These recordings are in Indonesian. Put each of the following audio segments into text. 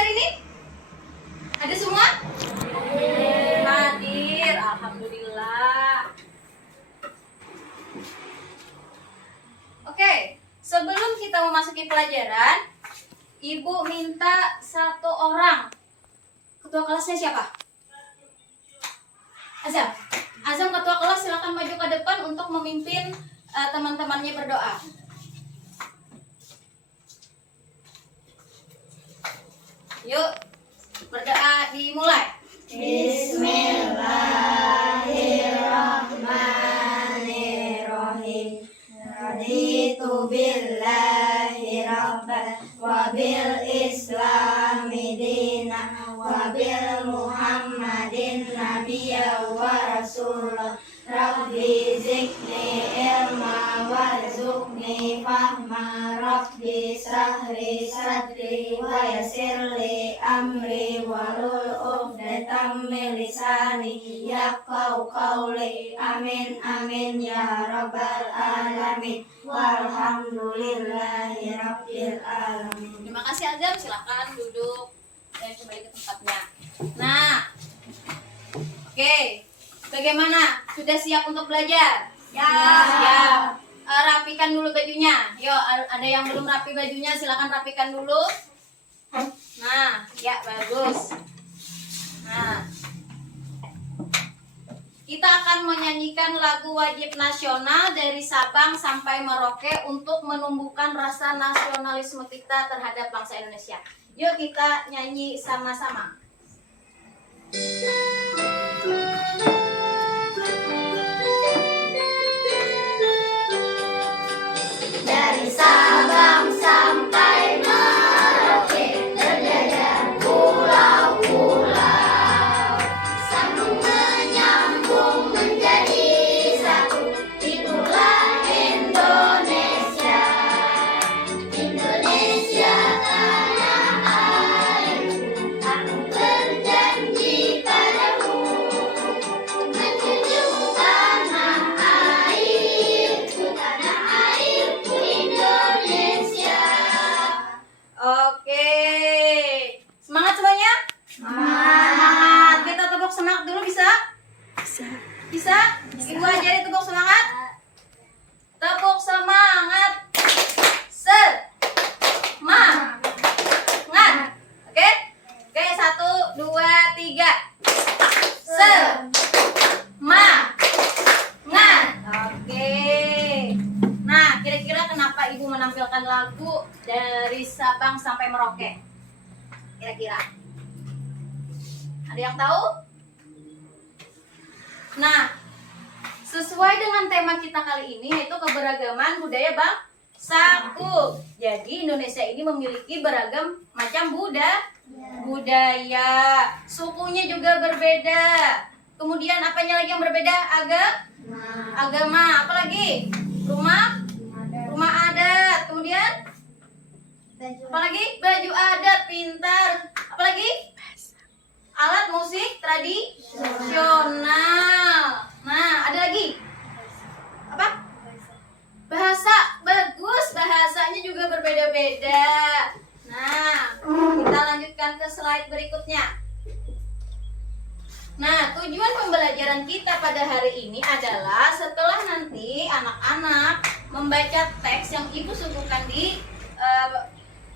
hari ini? Ada semua? Hadir, alhamdulillah. Oke, sebelum kita memasuki pelajaran, Ibu minta satu orang. Ketua kelasnya siapa? Azam. Azam ketua kelas, silakan maju ke depan untuk memimpin teman-temannya berdoa. Yuk, berdoa dimulai. Bismillahirrahmanirrahim. Raditu billahi rabban wa bil islami dinan wa bil muhammadin nabiyyan wa rasulah. Rabbi zidni ilma warzuqni fahma. Rabbi israhli sadri wa yassirli amri wahlul 'uqdatam min lisani yafqahu qawli. Amin amin ya rabbal alamin. Walhamdulillahi rabbil alamin. Terima kasih Azam, silakan duduk dan kembali ke tempatnya. Nah, oke, bagaimana? Sudah siap untuk belajar? Ya. Siap. Rapikan dulu bajunya. Yuk, ada yang belum rapi bajunya, silakan rapikan dulu. Nah, ya bagus. Nah, kita akan menyanyikan lagu wajib nasional dari Sabang sampai Merauke untuk menumbuhkan rasa nasionalisme kita terhadap bangsa Indonesia. Yuk kita nyanyi sama-sama. Dari Sabang sampai Merauke terjajah pulau-pulau, sambung menyambung menjadi satu. Itulah Indonesia. Indonesia tanah airku, aku berjanji padamu menjunjung tanah airku, tanah airku Indonesia. Oke, semangat semuanya? Semangat. Kita tepuk semangat dulu, bisa? Bisa? Ibu ajari tepuk semangat. Tepuk semangat. Semangat. Oke? Oke, 1, 2, 3. Semangat. Oke. Nah, kira-kira kenapa Ibu menampilkan lagu dari Sabang sampai Merauke? Kira-kira ada yang tahu? Nah, sesuai dengan tema kita kali ini, yaitu keberagaman budaya bangsaku. Jadi Indonesia ini memiliki beragam macam budaya. Sukunya juga berbeda. Kemudian apanya lagi yang berbeda? Agama. Apa lagi? Rumah adat. Kemudian apalagi? Baju adat, pintar. Apalagi? Alat musik tradisional. Nah, ada lagi? Apa? Bahasa. Bagus, bahasanya juga berbeda-beda. Nah, kita lanjutkan ke slide berikutnya. Nah, tujuan pembelajaran kita pada hari ini adalah setelah nanti anak-anak membaca teks yang Ibu suguhkan di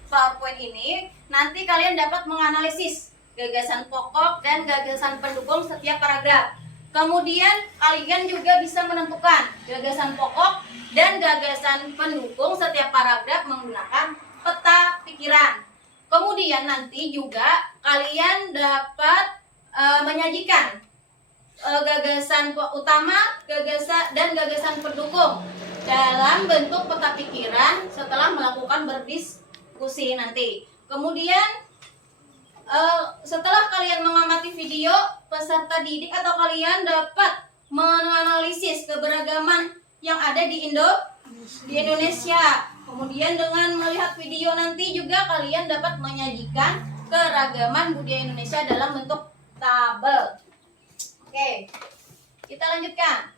PowerPoint ini, nanti kalian dapat menganalisis gagasan pokok dan gagasan pendukung setiap paragraf. Kemudian kalian juga bisa menentukan gagasan pokok dan gagasan pendukung setiap paragraf menggunakan peta pikiran. Kemudian nanti juga kalian dapat menyajikan gagasan utama, gagasan pendukung dalam bentuk peta pikiran setelah melakukan berdiskusi nanti. Kemudian setelah kalian mengamati video, peserta didik atau kalian dapat menganalisis keberagaman yang ada di Indonesia. Kemudian dengan melihat video nanti juga kalian dapat menyajikan keragaman budaya Indonesia dalam bentuk tabel. Oke, kita lanjutkan.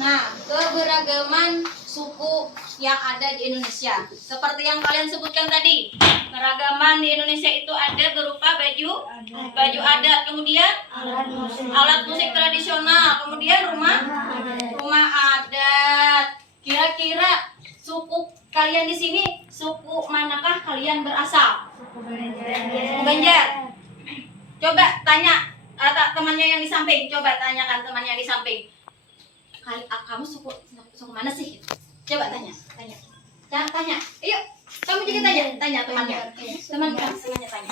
Nah, keberagaman suku yang ada di Indonesia. Seperti yang kalian sebutkan tadi, keragaman di Indonesia itu ada berupa baju adat, kemudian alat musik tradisional, kemudian rumah adat. Kira-kira suku kalian di sini, suku manakah kalian berasal? Suku Banjar. Coba tanya temannya yang di samping, coba tanyakan temannya yang di samping. Kamu suku mana sih? Coba tanya. Ayo, kamu juga tanya temannya. Temannya tanya.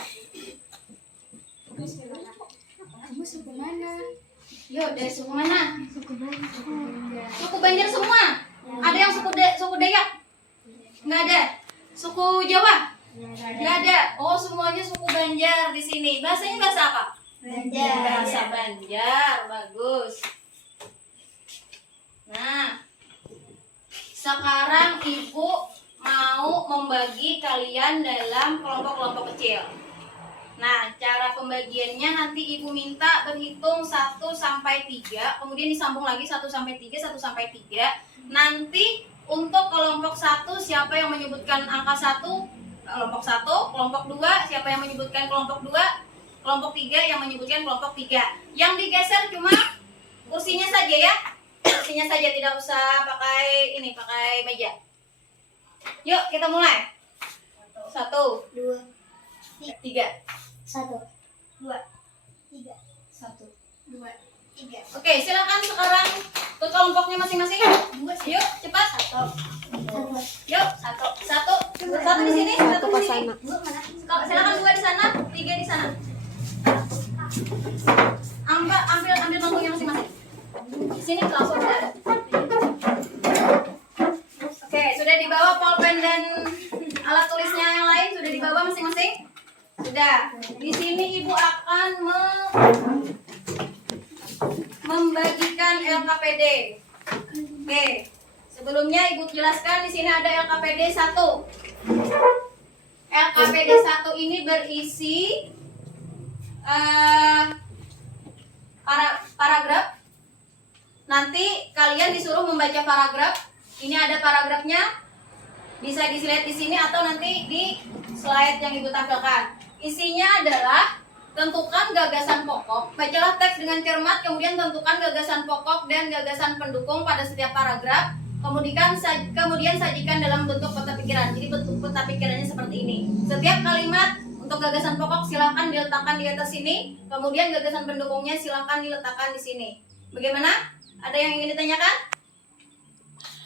Kamu suku mana? Yuk, dari suku mana? Suku Banjar. Suku Banjar semua. Ada yang suku Dayak? Nggak ada. Suku Jawa? Nggak ada. Oh, semuanya suku Banjar di sini. Bahasanya bahasa apa? Banjar. Bahasa Banjar. Bagus. Nah, sekarang Ibu mau membagi kalian dalam kelompok-kelompok kecil. Nah, cara pembagiannya nanti Ibu minta berhitung 1 sampai 3, kemudian disambung lagi 1 sampai 3, 1 sampai 3. Nanti untuk kelompok 1 siapa yang menyebutkan angka 1? Kelompok 1, kelompok 2 siapa yang menyebutkan kelompok 2? Kelompok 3 yang menyebutkan kelompok 3. Yang digeser cuma kursinya saja ya. Kursinya saja, tidak usah pakai meja. Yuk, kita mulai. 1, 2, 3. 1, 2, 3, 1, 2, 3. Oke, silakan sekarang ke kelompoknya masing-masing. Yuk, cepat. 1. Yuk, satu di sini, satu di sini. Silakan 2 di sana, 3 di sana. Ambil bangkunya masing-masing. Di sini langsung ada. Oke, sudah dibawa pulpen dan alat tulisnya yang lain, sudah dibawa masing-masing? Sudah. Di sini Ibu akan membagikan LKPD. Oke. Sebelumnya Ibu jelaskan di sini ada LKPD 1. LKPD 1 ini berisi paragraf. Nanti kalian disuruh membaca paragraf. Ini ada paragrafnya. Bisa dilihat di sini atau nanti di slide yang Ibu tampilkan. Isinya adalah tentukan gagasan pokok. Bacalah teks dengan cermat, kemudian tentukan gagasan pokok dan gagasan pendukung pada setiap paragraf. Kemudian sajikan dalam bentuk peta pikiran. Jadi bentuk peta pikirannya seperti ini. Setiap kalimat untuk gagasan pokok silakan diletakkan di atas sini. Kemudian gagasan pendukungnya silakan diletakkan di sini. Bagaimana? Ada yang ingin ditanyakan?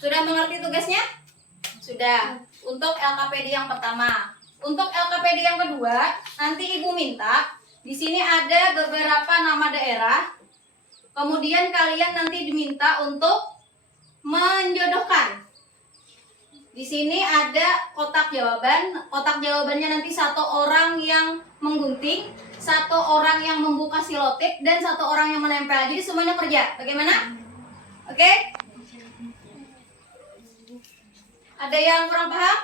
Sudah mengerti tugasnya? Sudah. Untuk LKPD yang pertama. Untuk LKPD yang kedua, nanti Ibu minta di sini ada beberapa nama daerah. Kemudian kalian nanti diminta untuk menjodohkan. Di sini ada kotak jawaban. Kotak jawabannya nanti 1 orang yang menggunting, 1 orang yang membuka silotip, dan 1 orang yang menempel. Jadi semuanya kerja. Bagaimana? Oke? Ada yang kurang paham?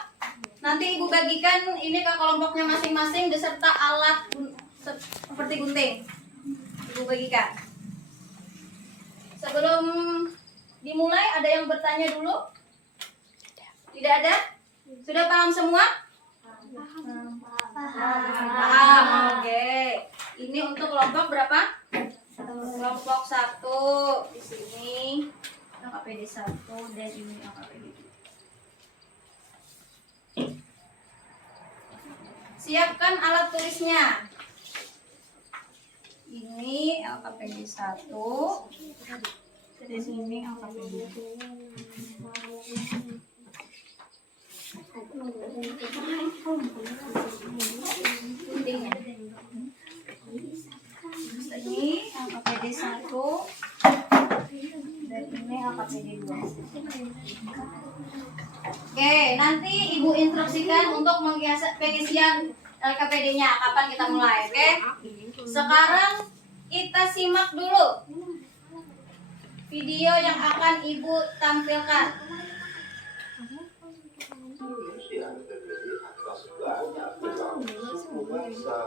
Nanti Ibu bagikan ini ke kelompoknya masing-masing beserta alat seperti gunting. Ibu bagikan. Sebelum dimulai, ada yang bertanya dulu? Tidak ada? Sudah paham semua? Paham. Oke. Ini untuk kelompok berapa? Kelompok 1 di sini LKPD 1 dan ini LKPD 2. Siapkan alat tulisnya. Ini LKPD 1. Di sini LKPD 2. Guntingnya. Ini LKPD 1 dan ini LKPD 2. Oke, nanti Ibu instruksikan untuk pengisian LKPD-nya. Kapan kita mulai, oke? Sekarang kita simak dulu video yang akan Ibu tampilkan. Suku bangsa,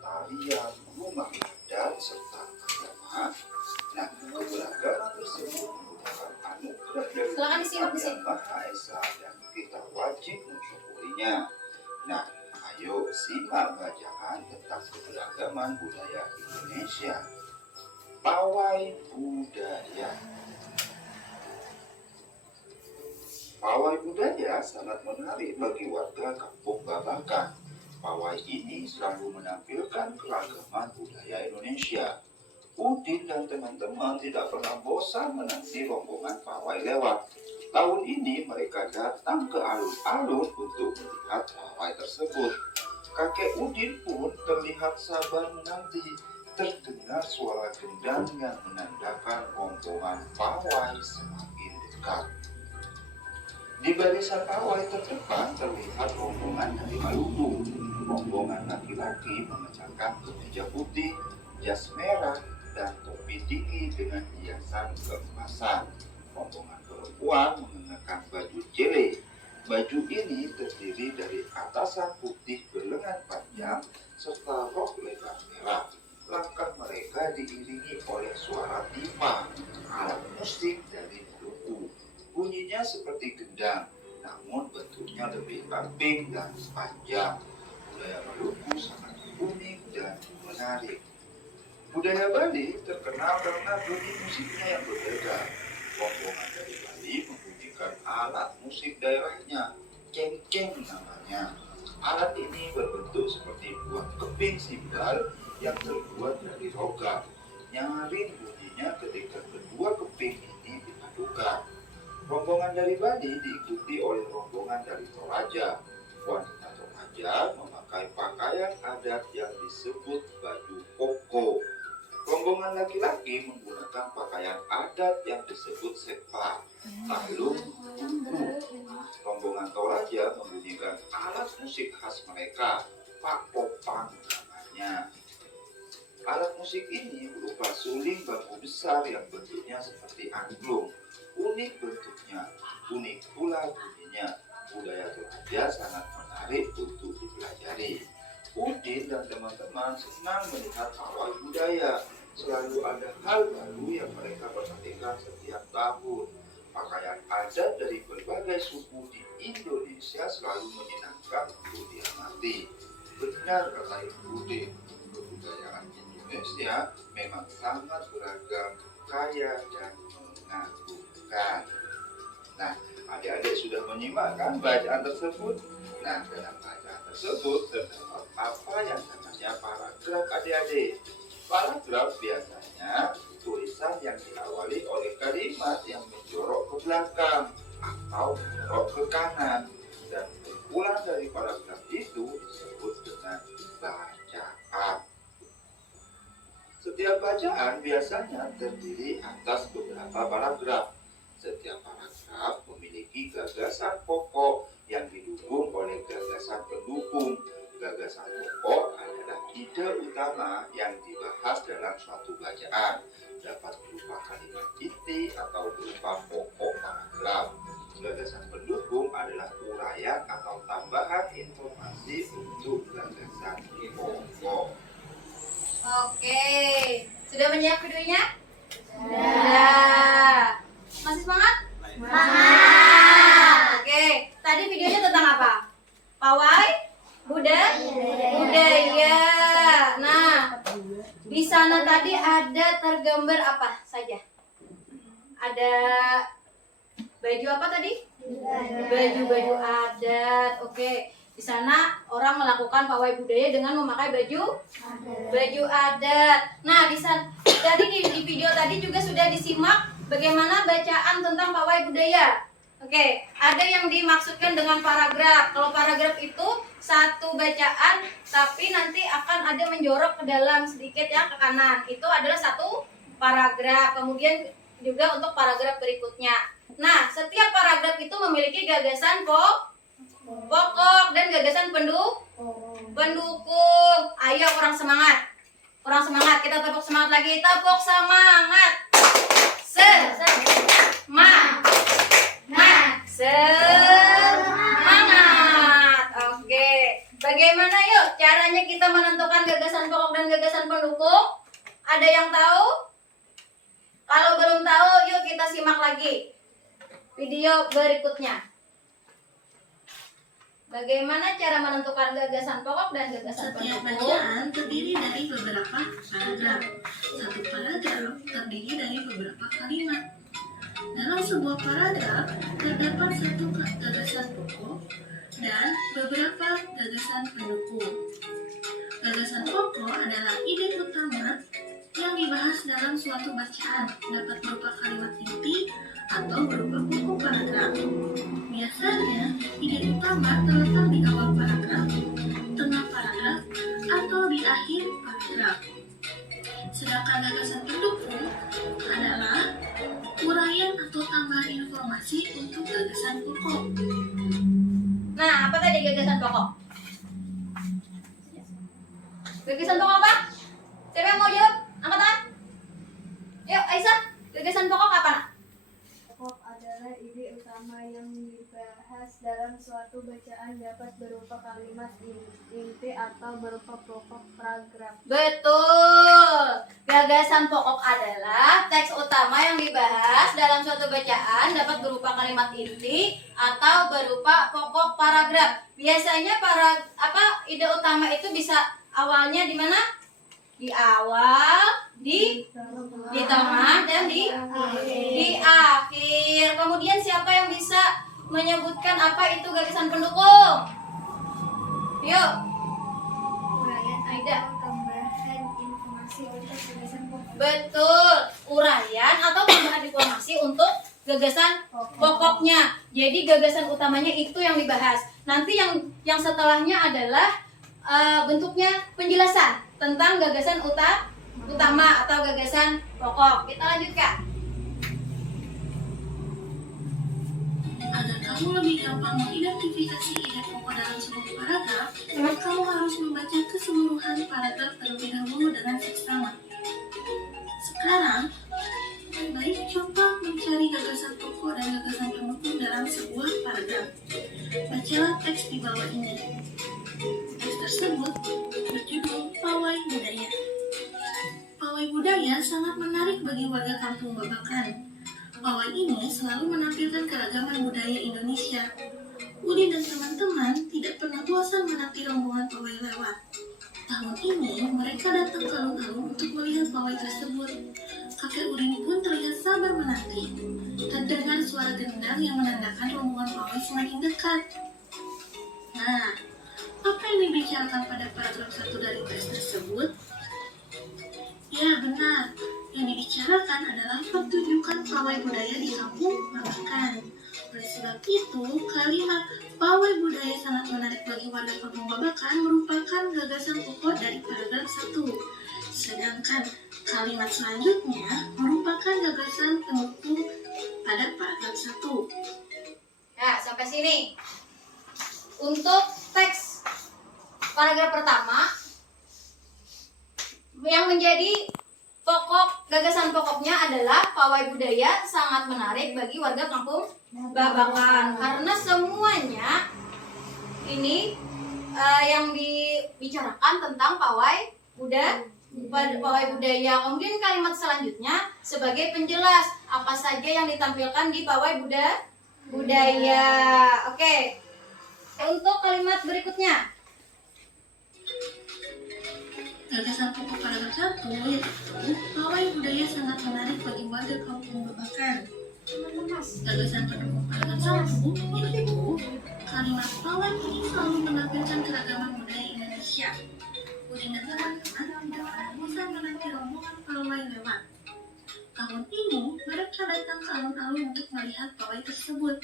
tarian, rumah adat, serta agama. Nah, keberagaman tersebut merupakan anugerah simak di sini. Yang Maha Esa dan kita wajib mensyukurinya. Nah, ayo simak bacaan tentang keberagaman budaya Indonesia. Pawai budaya. Pawai budaya sangat menarik bagi warga Kampung Babakan. Pawai ini selalu menampilkan keragaman budaya Indonesia. Udin dan teman-teman tidak pernah bosan menanti rombongan pawai lewat. Tahun ini mereka datang ke alun-alun untuk melihat pawai tersebut. Kakek Udin pun terlihat sabar menanti. Terdengar suara gendang yang menandakan rombongan pawai semakin dekat. Di barisan pawai terdepan terlihat rombongan dari Maluku. Rombongan laki-laki mengenakan kemeja putih, jas merah, dan topi tinggi dengan hiasan keemasan. Rombongan perempuan mengenakan baju jele. Baju ini terdiri dari atasan putih berlengan panjang serta rok lebar merah. Langkah mereka diiringi oleh suara tipa, alat musik dari Maluku. Bunyinya seperti gendang, namun bentuknya lebih ramping dan panjang. Budaya Maluku sangat unik dan menarik. Budaya Bali terkenal karena bunyi musiknya yang berbeda. Rombongan dari Bali membunyikan alat musik daerahnya, cengkeng namanya. Alat ini berbentuk seperti buah keping simbal yang terbuat dari logam. Nyaring bunyinya ketika kedua keping ini dipadukan. Rombongan dari Bali diikuti oleh rombongan dari Toraja. Wanita Toraja memakai pakaian adat yang disebut baju koko. Rombongan laki-laki menggunakan pakaian adat yang disebut sepa, talung, kuku. Rombongan Toraja membunyikan alat musik khas mereka, pakopang namanya. Alat musik ini berupa suling bambu besar yang bentuknya seperti angklung. Unik bentuknya, unik pula bunyinya. Budaya Toraja sangat menarik untuk dipelajari. Udin dan teman-teman senang melihat pawai budaya. Selalu ada hal baru yang mereka perhatikan setiap tahun. Pakaian adat dari berbagai suku di Indonesia selalu menyenangkan untuk diamati. Benar kata Ibu Udin, kebudayaan Indonesia memang sangat beragam, kaya dan mengagumkan. Nah, adik-adik sudah menyimak kan bacaan tersebut? Nah, dalam bacaan tersebut terdapat apa yang namanya paragraf adik-adik. Paragraf biasanya tulisan yang diawali oleh kalimat yang menjorok ke belakang atau menjorok ke kanan, dan kumpulan dari paragraf itu disebut dengan bacaan. Setiap bacaan biasanya terdiri atas beberapa paragraf. Setiap paragraf memiliki gagasan pokok yang didukung oleh gagasan pendukung. Gagasan pokok adalah ide utama yang dibahas dalam suatu bacaan. Dapat berupa kalimat inti atau berupa pokok paragraf. Gagasan pendukung adalah uraian atau tambahan informasi untuk gagasan pokok. Oke, sudah menyiap videonya? Sudah. Masih semangat? Semangat. Oke, tadi videonya tentang apa? Pawai? Budaya. Nah, di sana tadi ada tergambar apa saja? Ada baju apa tadi? Baju-baju adat. Oke. Di sana orang melakukan pawai budaya dengan memakai baju adat. Nah, di sana tadi di video tadi juga sudah disimak bagaimana bacaan tentang pawai budaya. Oke, ada yang dimaksudkan dengan paragraf. Kalau paragraf itu satu bacaan, tapi nanti akan ada menjorok ke dalam sedikit ya ke kanan. Itu adalah satu paragraf. Kemudian juga untuk paragraf berikutnya. Nah, setiap paragraf itu memiliki gagasan pokok dan gagasan pendukung. Ayo orang semangat. Orang semangat, kita tepuk semangat lagi. Tepuk semangat. Semangat. Oke. Bagaimana yuk caranya kita menentukan gagasan pokok dan gagasan pendukung? Ada yang tahu? Kalau belum tahu, yuk kita simak lagi. video berikutnya. Bagaimana cara menentukan gagasan pokok dan gagasan Setiap pendukung? bacaan terdiri dari beberapa paragraf. Satu paragraf terdiri dari beberapa kalimat. Dalam sebuah paragraf terdapat satu gagasan pokok dan beberapa gagasan pendukung. Gagasan pokok adalah ide utama yang dibahas dalam suatu bacaan, dapat berupa kalimat inti atau berupa pokok paragraf. Biasanya, ide utama terletak di awal paragraf, tengah paragraf, atau di akhir paragraf. Sedangkan gagasan pendukung adalah uraian atau tambahan informasi untuk gagasan pokok. Nah, apa tadi gagasan pokok? Gagasan pokok apa? Siapa yang mau jawab? Angkat tangan. Yuk, Aisyah. Gagasan pokok apa? Pokok adalah ide utama yang dibahas dalam suatu bacaan, dapat berupa kalimat inti atau berupa pokok paragraf. Betul. Gagasan pokok adalah teks utama yang dibahas dalam suatu bacaan, dapat berupa kalimat inti atau berupa pokok paragraf. Biasanya ide utama itu bisa awalnya di mana? Di awal, di tengah, dan di akhir. Kemudian siapa yang bisa menyebutkan apa itu gagasan pendukung? Yuk, Uraian Aida. atau tambahan informasi untuk gagasan pokok. Betul, uraian atau tambahan informasi untuk gagasan pokoknya. Jadi gagasan utamanya itu yang dibahas. Nanti yang setelahnya adalah bentuknya penjelasan tentang gagasan utama atau gagasan pokok. Kita lanjutkan. Agar kamu lebih gampang mengidentifikasi ide pokok dalam sebuah paragraf, kamu harus membaca keseluruhan paragraf terlebih dahulu dengan seksama. Sekarang, baik coba mencari gagasan pokok dan gagasan pendukung dalam sebuah paragraf. Bacalah teks di bawah ini. Teks tersebut berjudul Pawai Budaya. Pawai budaya sangat menarik bagi warga kampung Babakan. Pawai ini selalu menampilkan keragaman budaya Indonesia. Udin dan teman-teman tidak pernah bosan menanti rombongan pawai lewat. Tahun ini mereka datang ke alun-alun untuk melihat pawai tersebut. Kakek Udin pun terlihat sabar menanti. Terdengar suara gendang yang menandakan rombongan pawai semakin dekat. Nah, apa yang dibicarakan pada paragraf 1 dari teks tersebut? Ya, benar. Yang dibicarakan adalah pertunjukan pawai budaya di kampung Babakan. Oleh sebab itu, kalimat pawai budaya sangat menarik bagi warga kampung Babakan merupakan gagasan pokok dari paragraf 1. Sedangkan kalimat selanjutnya merupakan gagasan pendukung pada paragraf 1. Ya, sampai sini. Untuk teks paragraf pertama yang menjadi gagasan pokoknya adalah pawai budaya sangat menarik bagi warga kampung Babakan karena semuanya ini yang dibicarakan tentang pawai budaya. Kemudian kalimat selanjutnya sebagai penjelas apa saja yang ditampilkan di pawai budaya. Oke. Untuk kalimat berikutnya. Gagasan pokok paragraf 1 yaitu pawai budaya sangat menarik bagi warga kampung Babakan. Gagasan pendukung paragraf 1 yaitu kalimat pawai ini selalu menampilkan keragaman budaya Indonesia. Udin dan teman-teman tidak pernah bosan menanti rombongan pawai lewat. Tahun ini mereka datang ke alun-alun untuk melihat pawai tersebut.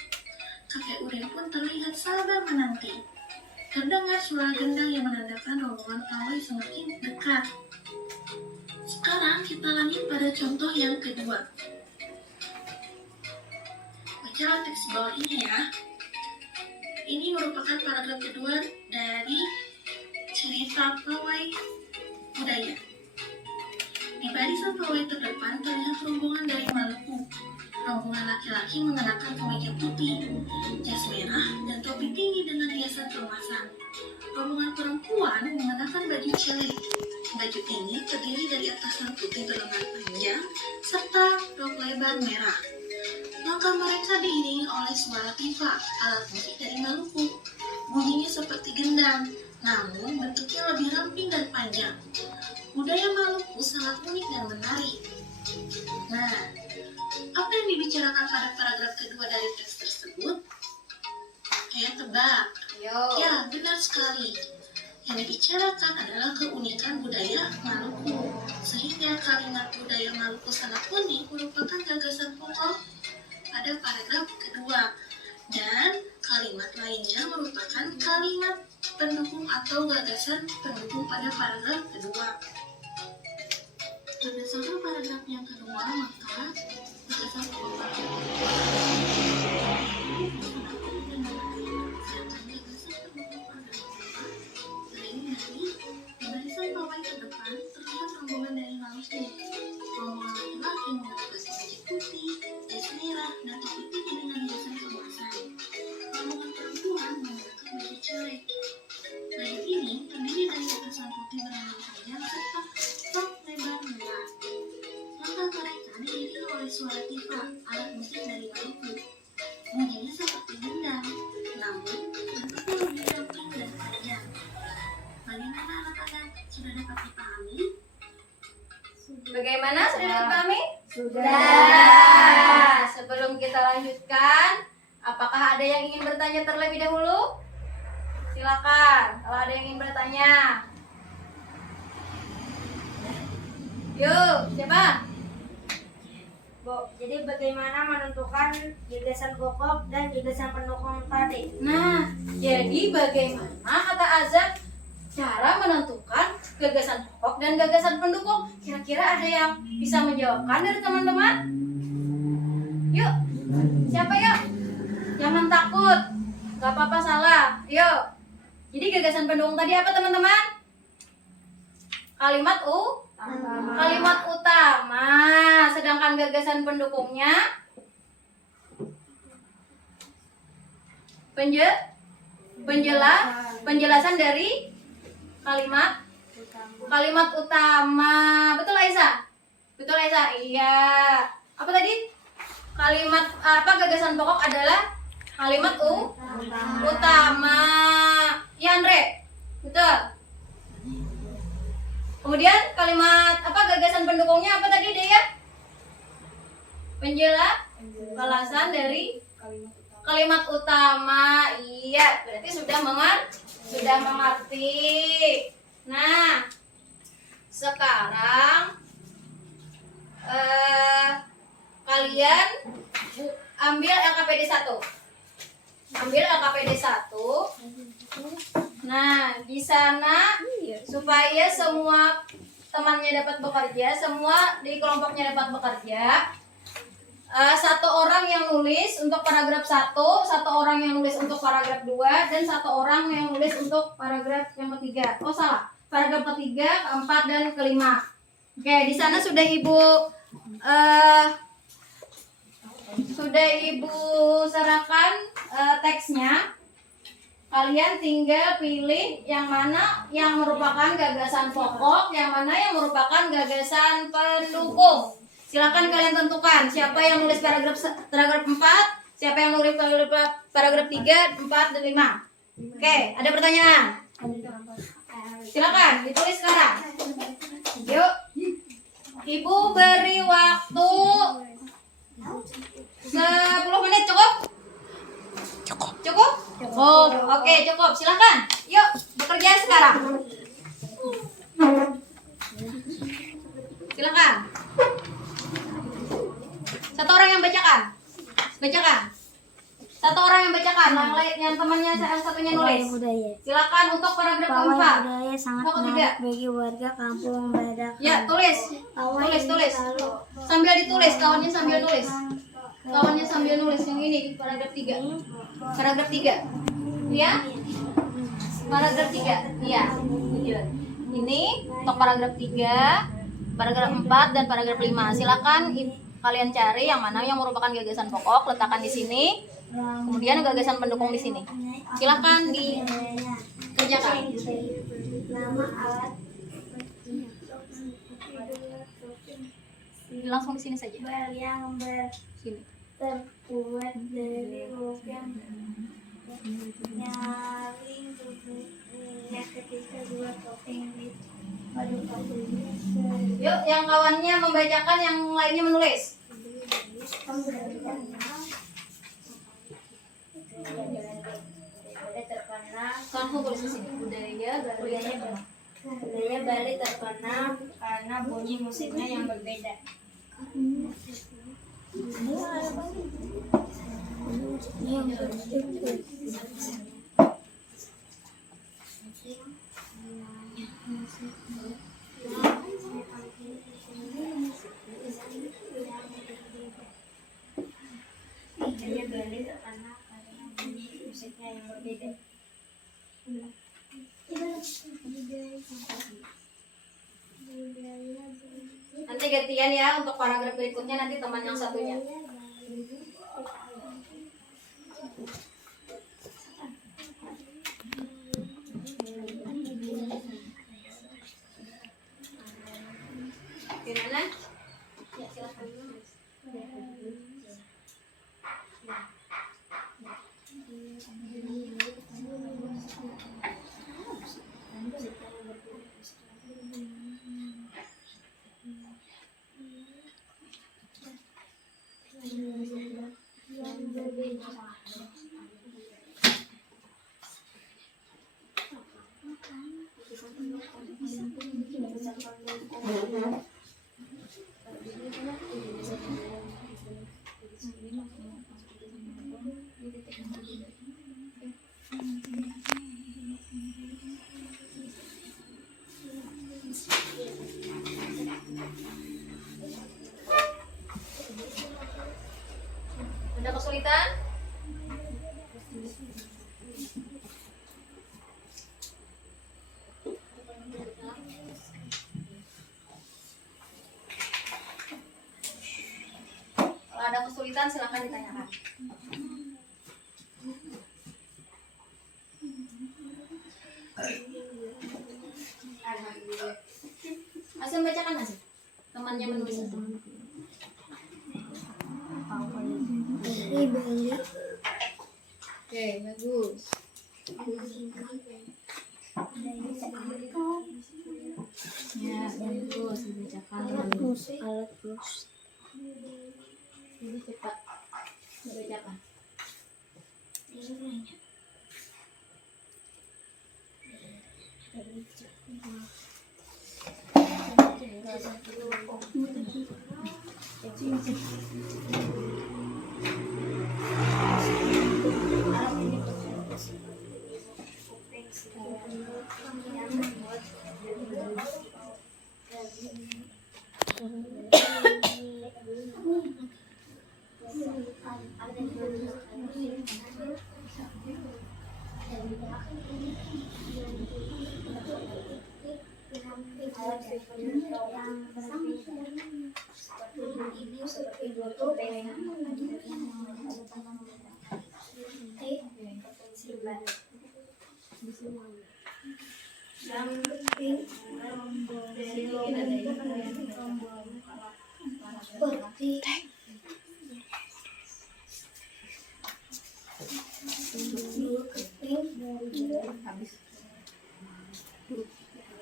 Kakek Udin pun terlihat sabar menanti. Terdengar suara gendang yang menandakan rombongan pawai semakin dekat. Sekarang kita lanjut pada contoh yang kedua. Bacalah teks bawah ini ya. Ini merupakan paragraf kedua dari cerita pawai budaya. Di barisan pawai terdepan terlihat rombongan dari Maluku. Rombongan laki-laki mengenakan kemeja putih, jas merah, dan topi tinggi dengan hiasan keemasan. Rombongan perempuan mengenakan baju celik. Baju ini terdiri dari atasan putih berlengan panjang serta rok lebar merah. Maka mereka diiringi oleh suara tifa, alat musik dari Maluku. Bunyinya seperti gendang, namun bentuknya lebih ramping dan panjang. Budaya Maluku sangat unik dan menarik. Nah, apa yang dibicarakan pada paragraf kedua dari teks tersebut? Ayo tebak. Ayo. Ya, benar sekali. Yang dibicarakan adalah keunikan budaya Maluku. Sehingga kalimat budaya Maluku sangat unik merupakan gagasan pokok pada paragraf kedua. Dan kalimat lainnya merupakan kalimat pendukung atau gagasan pendukung pada paragraf kedua. Berdasarkan paragraf yang kedua, maka gagasan pokok paragraf barisan pawai terdepan terlihat rombongan dari Maluku. Rombongan laki-laki mengenakan baju putih, jas merah, dan topi tinggi dengan hiasan keemasan. Rombongan perempuan mengenakan baju celek. Baju ini terdiri dari atasan putih berambut panjang serta rok lebar merah. Langkah mereka diiringi oleh suara tifa, alat musik dari Maluku. Bunyinya seperti gendang, namun bentuknya lebih ramping dan panjang. Bagaimana anak-anak? Sudah dapat dipahami? Bagaimana, sudah dipahami? Sudah. Sebelum kita lanjutkan, apakah ada yang ingin bertanya terlebih dahulu? Silakan, kalau ada yang ingin bertanya. Yuk, siapa? Bu, jadi bagaimana menentukan gagasan pokok dan gagasan pendukung tadi? Nah, jadi bagaimana kata Azam cara menentukan gagasan pokok dan gagasan pendukung? Kira-kira ada yang bisa menjawabkan dari teman-teman? Yuk, siapa yuk? Jangan takut, gak apa-apa salah. Yuk, jadi gagasan pendukung tadi apa teman-teman? Kalimat utama. Sedangkan gagasan pendukungnya penjelasan dari kalimat utama. Betul Aisyah? Betul Aisyah? Iya. Apa tadi? Gagasan pokok adalah kalimat utama. Ya Andre? Betul. Kemudian gagasan pendukungnya apa tadi Dea? Penjelasan dari kalimat utama. Iya, berarti sudah mengerti. Nah, sekarang kalian ambil LKPD 1. Nah, di sana supaya semua temannya dapat bekerja, semua di kelompoknya dapat bekerja. Satu orang yang nulis untuk paragraf 1, satu orang yang nulis untuk paragraf 2, dan satu orang yang nulis untuk paragraf yang ketiga. Oh salah, paragraf ketiga, keempat, dan kelima. Oke, di sana sudah ibu serahkan teksnya. Kalian tinggal pilih yang mana yang merupakan gagasan pokok, yang mana yang merupakan gagasan pendukung. Silakan kalian tentukan siapa yang nulis paragraf 4, siapa yang nulis paragraf 3, 4, dan 5. Oke, ada pertanyaan? Silakan ditulis sekarang. Yuk. Ibu beri waktu 10 menit, cukup? Cukup? Oke, cukup. Silakan. Yuk, bekerja sekarang. Silakan. Satu orang yang bacakan. Satu orang yang bacakan. Yang temannya satunya nulis. Silakan untuk paragraf keempat. Budaya sangat Untuk ketiga. menarik bagi warga kampung membedakan. Ya, tulis. Sambil ditulis, kawannya sambil nulis. Yang ini paragraf 3. Paragraf 3. Ya? Paragraf 3. Iya. Ini untuk paragraf 3, paragraf 4, dan paragraf 5. Silakan kalian cari yang mana yang merupakan gagasan pokok, letakkan di sini. Kemudian gagasan pendukung di sini. Silakan dikerjakan. Nama alat Langsung di sini saja. yang Sini. terbuat dari logam nyaring tubuhnya ketika dua topeng diaduk-aduknya Yuk, yang kawannya membacakan, yang lainnya menulis. Kan aku tulis di sini. Budaya Bali terkenal karena bunyi musiknya yang berbeda. Budaya Bali terkenal karena bunyi musiknya yang berbeda. Nanti gantian ya untuk paragraf berikutnya, nanti teman yang satunya. Gimana? Ya, silakan. Ada kesulitan? Kalau ada kesulitan silakan ditanyakan. Masih membacakan masih? Temannya menulis itu. Oke, bagus. Ya, bagus dibacakan. Alat plus. Jadi cepat dibacakan.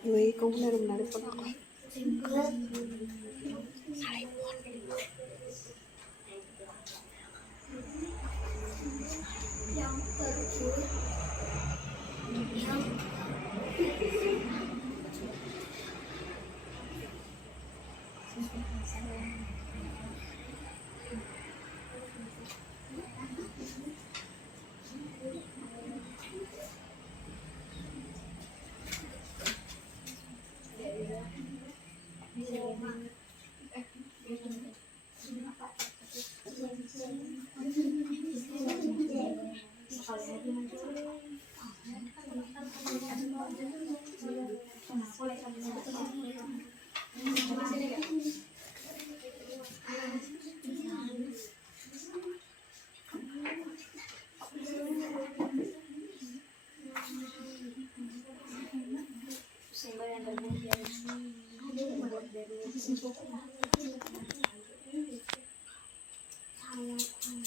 Wih, kamu menarik pun aku. Sangat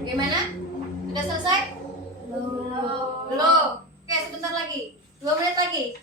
Gimana? Udah selesai? Belum. Oke, sebentar lagi. 2 menit lagi.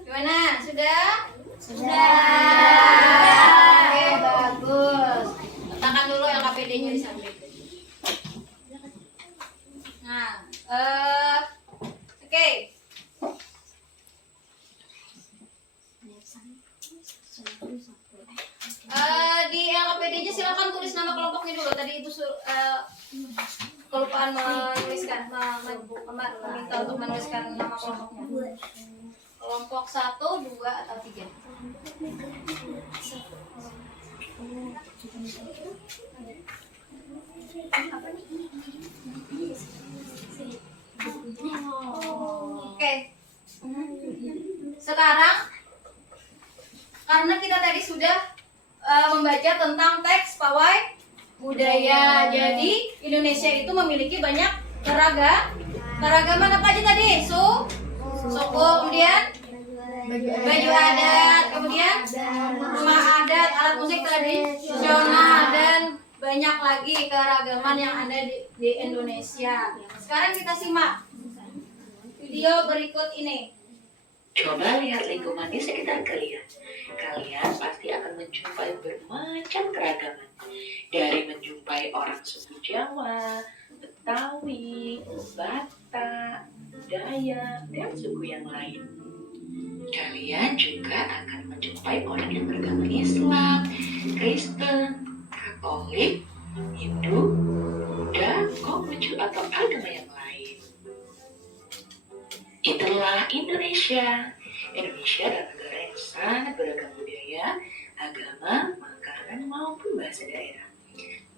Gimana? Sudah? Sudah. Oke, bagus. Letakkan dulu LKPD-nya di samping. Nah, oke. Di LKPD-nya silakan tulis nama kelompoknya dulu. Tadi Ibu kelupaan menuliskan, meminta untuk menuliskan nama kelompoknya. Kelompok 1, 2, atau 3. Oke. Sekarang karena kita tadi sudah membaca tentang teks pawai budaya. Jadi Indonesia itu memiliki banyak keragaman apa aja tadi? Suku, kemudian baju adat, kemudian rumah adat, alat musik tradisional, dan banyak lagi keragaman yang ada di Indonesia. Sekarang kita simak video berikut ini. Coba lihat lingkungan di sekitar kalian. Kalian pasti akan menjumpai bermacam keragaman. Dari menjumpai orang suku Jawa, Betawi, Batak, Dayak, dan suku yang lain. Kalian juga akan menjumpai orang yang beragama Islam, Kristen, Katolik, Hindu, Buddha, Konghucu, atau agama yang lain. Itulah Indonesia. Indonesia adalah negara yang sangat beragam budaya, agama, makanan, maupun bahasa daerah.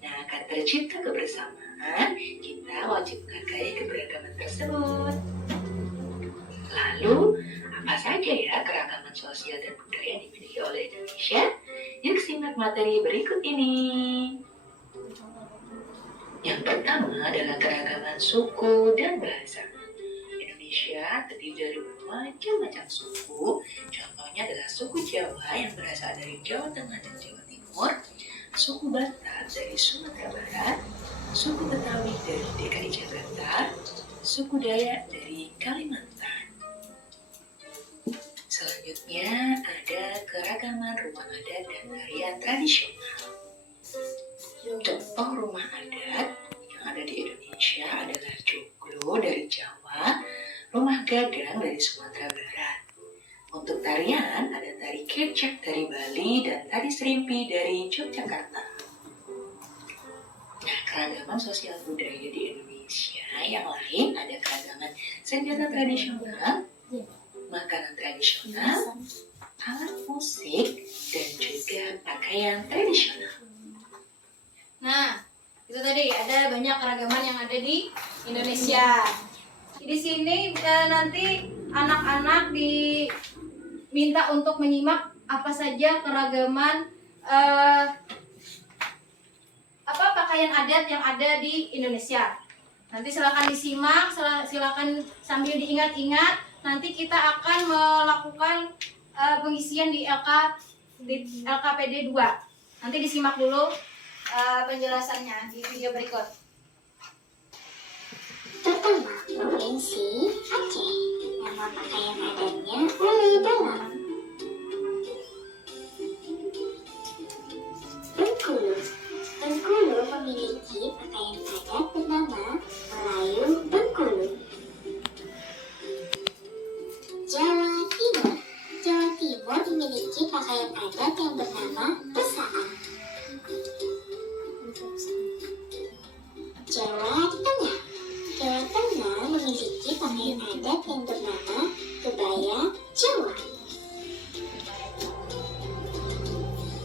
Nah, akan tercipta kebersamaan, kita wajib menghargai keberagaman tersebut. Lalu, apa saja ya keragaman sosial dan budaya yang dimiliki oleh Indonesia? Yuk simak materi berikut ini. Yang pertama adalah keragaman suku dan bahasa. Indonesia terdiri dari bermacam-macam suku. Contohnya adalah suku Jawa yang berasal dari Jawa Tengah dan Jawa Timur, suku Batak dari Sumatera Barat, suku Betawi dari DKI Jakarta, suku Dayak dari Kalimantan. Selanjutnya ada keragaman rumah adat dan tarian tradisional. Contoh rumah adat yang ada di Indonesia adalah joglo dari Jawa, rumah gagang dari Sumatera Barat. Untuk tarian ada tari kecak dari Bali dan tari serimpi dari Yogyakarta. Nah, keragaman sosial budaya di Indonesia yang lain ada keragaman senjata tradisional, makanan tradisional, alat musik, dan juga pakaian tradisional. Nah, itu tadi ada banyak keragaman yang ada di Indonesia. Di sini nanti anak-anak diminta untuk menyimak apa saja keragaman pakaian adat yang ada di Indonesia. Nanti silakan disimak, silakan sambil diingat-ingat. Nanti kita akan melakukan pengisian di LKPD 2. Nanti disimak dulu penjelasannya di video berikut. Pertama, Provinsi Aceh. Nama pakaian adatnya Ole Dalam. Bengkulu. Bengkulu memiliki pakaian adat bernama Melayu Bengkulu. Jawa Timur. Jawa Timur memiliki pakaian adat yang bernama Pesaan. Jawa Tengah. Jawa Tengah memiliki pakaian adat yang bernama kebaya Jawa.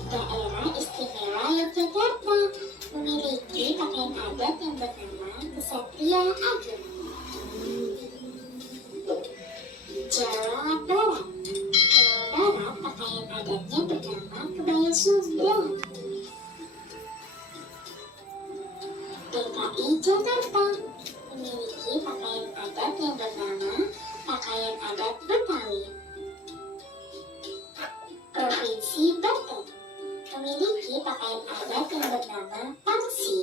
Daerah Istimewa Yogyakarta memiliki pakaian adat yang bernama Kesatria Agung. Jawa Barat. Jawa Barat pakaian adatnya bernama kebaya Sunda. DKI Jakarta memiliki pakaian adat yang bernama pakaian adat Betawi. Provinsi Banten memiliki pakaian adat yang bernama Pangsi.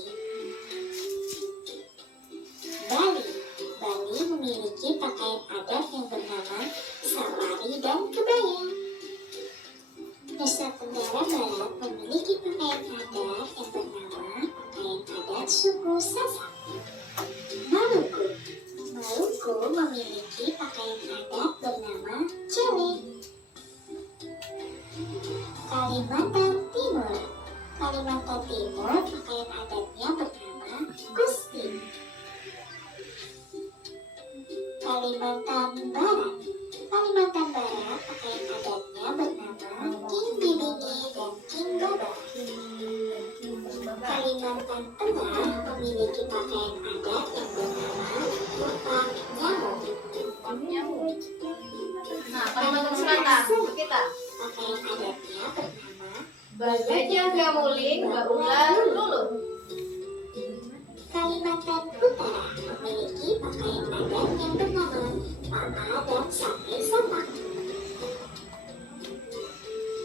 Bali. Bali memiliki pakaian adat yang bernama Safari dan Kebaya. Nusa Tenggara Barat memiliki pakaian adat yang bernama pakaian adat suku Sasak. Maluku. Maluku memiliki pakaian adat bernama Cele. Kalimantan Timur. Kalimantan Timur pakaian adatnya bernama Gusti. Kalimantan Barat. Kalimantan Barat pakaian adatnya bernama King Biringi dan King Baba. Kalimantan Tengah memiliki pakaian adat yang bernama Upah Nyamuk. Nah, Kalimantan Selatan kita Pakaian adatnya bernama Bageja Gamuling Baulan Lulung. Kalimantan Utara memiliki pakaian adat yang bernama Paa dan Sate Samak.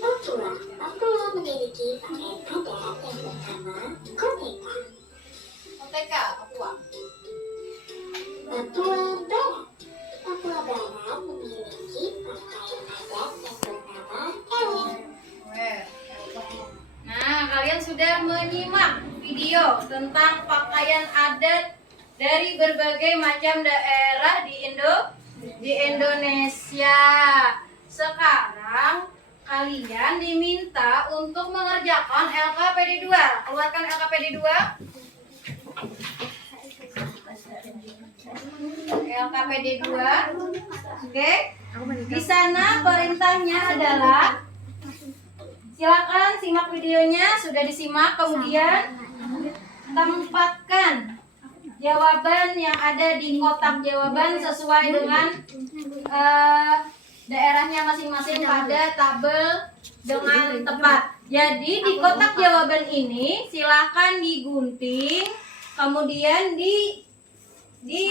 Papua. Papua memiliki pakaian adat yang bernama Koteka. Koteka, Papua. Papua Barat. Papua Barat memiliki pakaian adat yang bernama Ewen. Nah, kalian sudah menyimak video tentang pakaian adat dari berbagai macam daerah di Indonesia. Sekarang kalian diminta untuk mengerjakan LKPD 2. Keluarkan LKPD 2. LKPD 2. Oke. Di sana perintahnya adalah silakan simak videonya, sudah disimak, kemudian tempatkan jawaban yang ada di kotak jawaban sesuai dengan daerahnya masing-masing pada tabel dengan tepat. Jadi di kotak jawaban ini silakan digunting, Kemudian di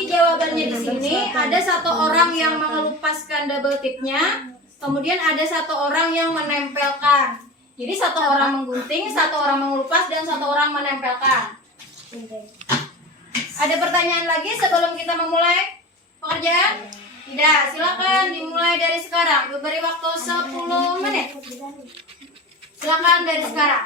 jawabannya di sini ada satu orang yang mengelupaskan double tipnya, kemudian ada satu orang yang menempelkan. Jadi satu orang menggunting, satu orang mengelupas, dan satu orang menempelkan. Ada pertanyaan lagi sebelum kita memulai pekerjaan? Tidak, silakan dimulai dari sekarang. Diberi waktu 10 menit. Silakan dari sekarang.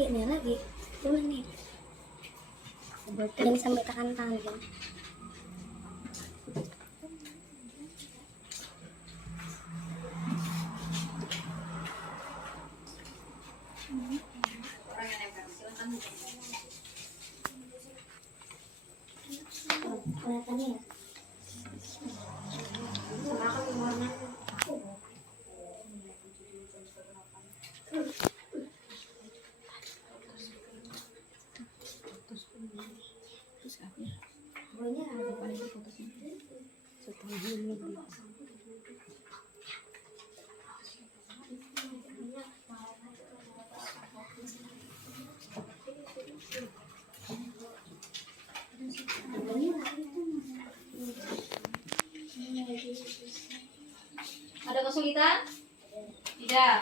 Ini lagi. Coba nih. Dan sampai tekan tangan. Kelihatannya ya. Ada kesulitan? Tidak.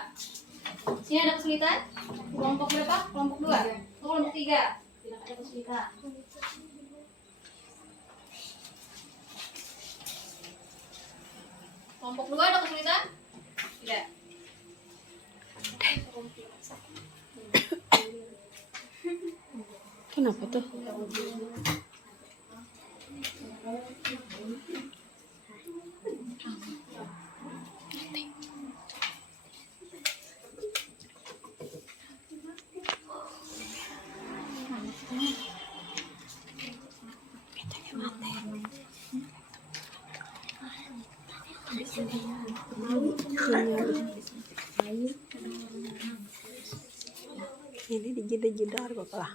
Sini ada kesulitan? Kelompok berapa? Kelompok 2? Kelompok 3? Tidak ada kesulitan. Kelompok 2 ada kesulitan? Tidak. Kenapa tuh? Ini dijeda-jedar bapak.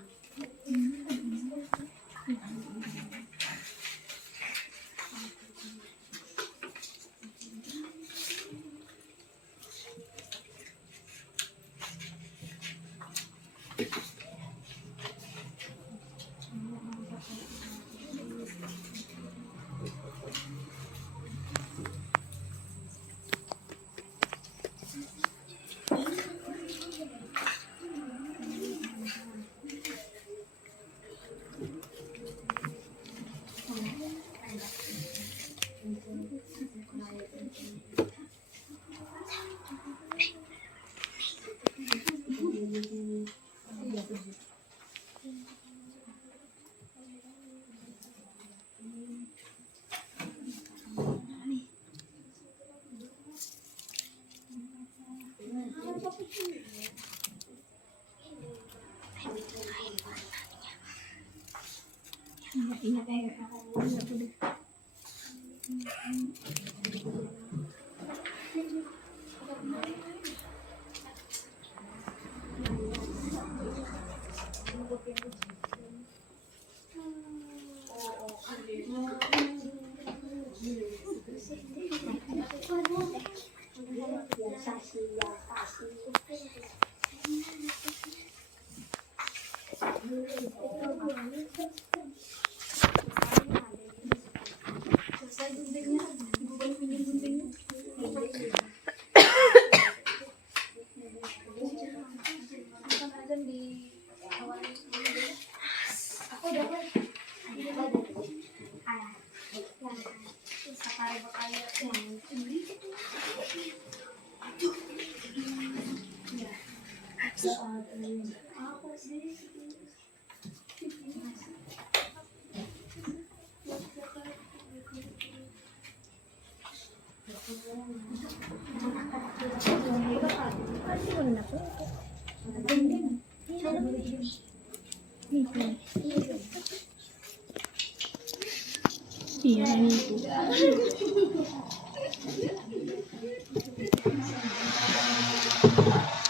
Iya itu.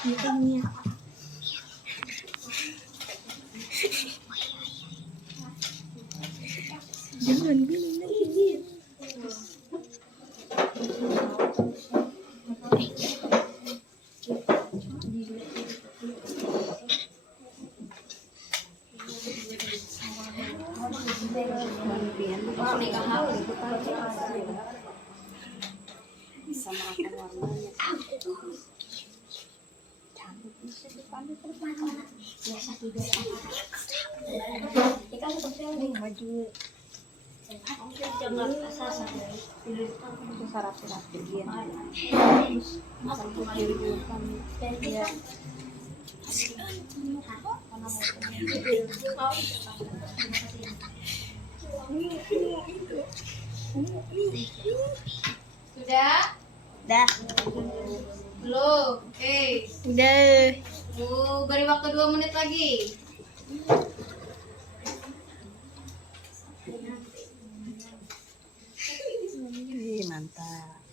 Ikannya. Jangan gini lagi. Sudah? Dah. Belum? Oke. Udah. Beri waktu 2 menit lagi. Mantap.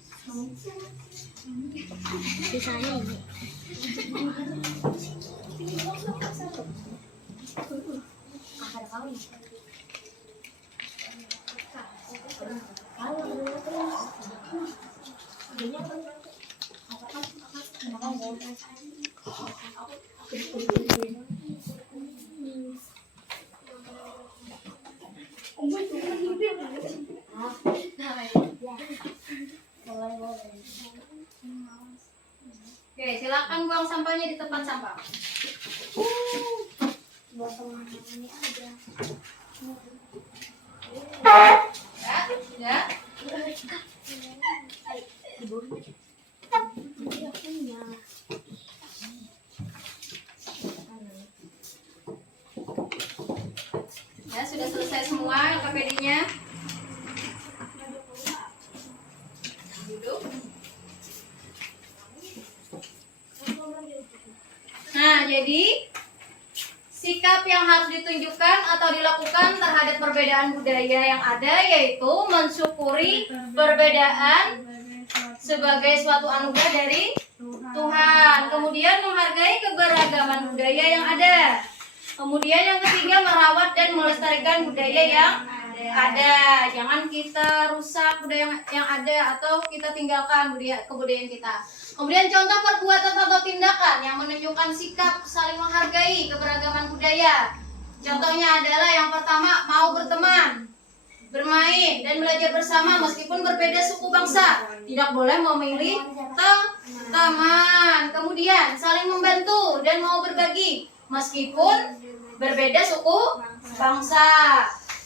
Oke, silakan buang sampahnya di tempat sampah. Ya, sudah. Ya, sudah selesai semua LKPD-nya. Duduk. Nah, jadi sikap yang harus ditunjukkan atau dilakukan terhadap perbedaan budaya yang ada yaitu mensyukuri perbedaan sebagai suatu anugerah dari Tuhan. Kemudian menghargai keberagaman budaya yang ada. Kemudian yang ketiga, merawat dan melestarikan budaya yang ada. Jangan kita rusak budaya yang ada atau kita tinggalkan kebudayaan kita. Kemudian contoh perbuatan atau tindakan yang menunjukkan sikap saling menghargai keberagaman budaya. Contohnya adalah yang pertama, mau berteman, bermain, dan belajar bersama meskipun berbeda suku bangsa. Tidak boleh memilih teman. Kemudian saling membantu dan mau berbagi meskipun berbeda suku bangsa.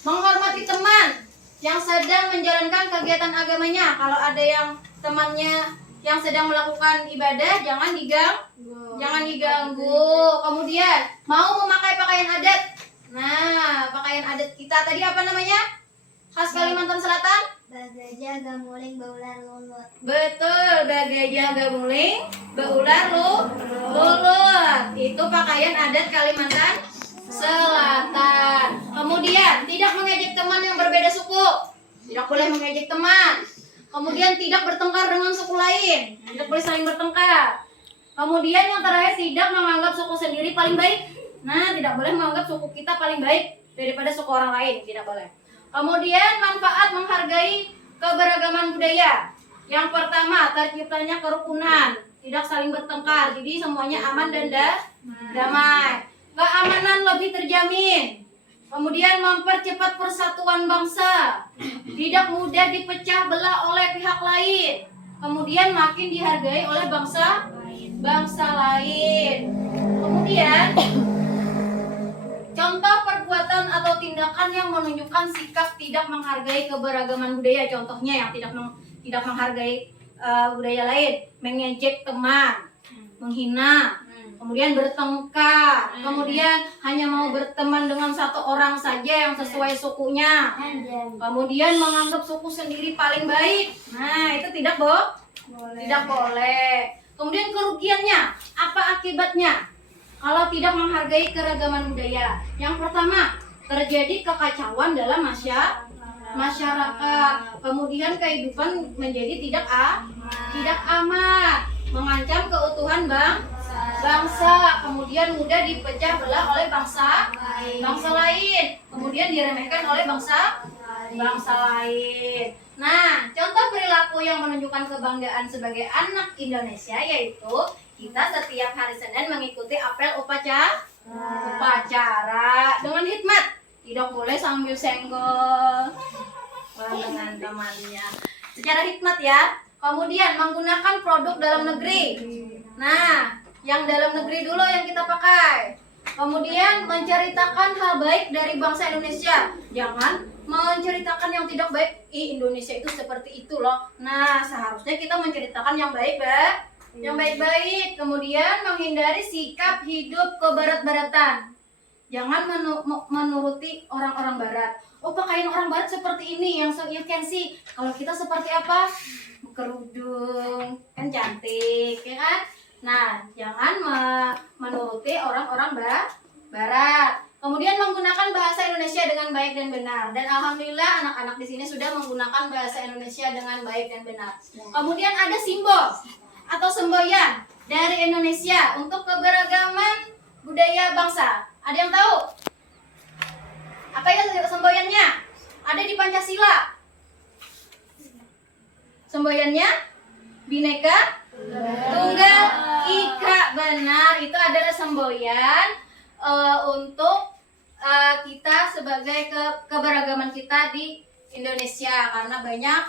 Menghormati teman yang sedang menjalankan kegiatan agamanya. Kalau ada yang temannya yang sedang melakukan ibadah, jangan diganggu. Kemudian mau memakai pakaian adat. Nah, pakaian adat kita tadi apa namanya? Khas Kalimantan Selatan? Bagaja gamuling baular lulut. Betul, bagaja gamuling baular lulut. Itu pakaian adat Kalimantan Selatan. Kemudian tidak mengejek teman yang berbeda suku. Tidak boleh mengejek teman. Kemudian tidak bertengkar dengan suku lain. Tidak boleh saling bertengkar. Kemudian yang terakhir, tidak menganggap suku sendiri paling baik. Nah, tidak boleh menganggap suku kita paling baik daripada suku orang lain. Tidak boleh. Kemudian manfaat menghargai keberagaman budaya. Yang pertama, terciptanya kerukunan. Tidak saling bertengkar. Jadi semuanya aman dan damai. Keamanan lebih terjamin. Kemudian mempercepat persatuan bangsa. Tidak mudah dipecah belah oleh pihak lain. Kemudian makin dihargai oleh bangsa lain. Kemudian contoh perbuatan atau tindakan yang menunjukkan sikap tidak menghargai keberagaman budaya. Contohnya yang tidak menghargai budaya lain, mengejek teman, menghina, kemudian bertengkar, kemudian hanya mau berteman dengan satu orang saja yang sesuai sukunya, kemudian menganggap suku sendiri paling baik. Nah, itu tidak boleh. Kemudian kerugiannya, apa akibatnya kalau tidak menghargai keragaman budaya? Yang pertama, terjadi kekacauan dalam masyarakat. Kemudian kehidupan menjadi tidak aman, mengancam keutuhan bangsa. Kemudian mudah dipecah belah oleh bangsa lain. Kemudian diremehkan oleh bangsa lain. Nah, contoh perilaku yang menunjukkan kebanggaan sebagai anak Indonesia yaitu kita setiap hari Senin mengikuti apel upacara dengan hikmat, tidak boleh sambil senggol dengan temannya. Secara hikmat ya. Kemudian menggunakan produk dalam negeri. Nah, yang dalam negeri dulu yang kita pakai. Kemudian menceritakan hal baik dari bangsa Indonesia. Jangan menceritakan yang tidak baik. Indonesia itu seperti itu loh. Nah, seharusnya kita menceritakan yang baik-baik. Kemudian menghindari sikap hidup kebarat-baratan. Jangan menuruti orang-orang barat. Oh, pakaian orang barat seperti ini yang you can see. Kalau kita seperti apa? Kerudung, kan cantik, ya kan? Nah, jangan menuruti orang-orang barat. Kemudian menggunakan bahasa Indonesia dengan baik dan benar. Dan alhamdulillah anak-anak di sini sudah menggunakan bahasa Indonesia dengan baik dan benar. Kemudian ada simbol atau semboyan dari Indonesia untuk keberagaman budaya bangsa. Ada yang tahu? Apa itu semboyannya? Ada di Pancasila. Semboyannya Bhinneka Tunggal Ika. Benar, itu adalah semboyan untuk kita sebagai keberagaman kita di Indonesia, karena banyak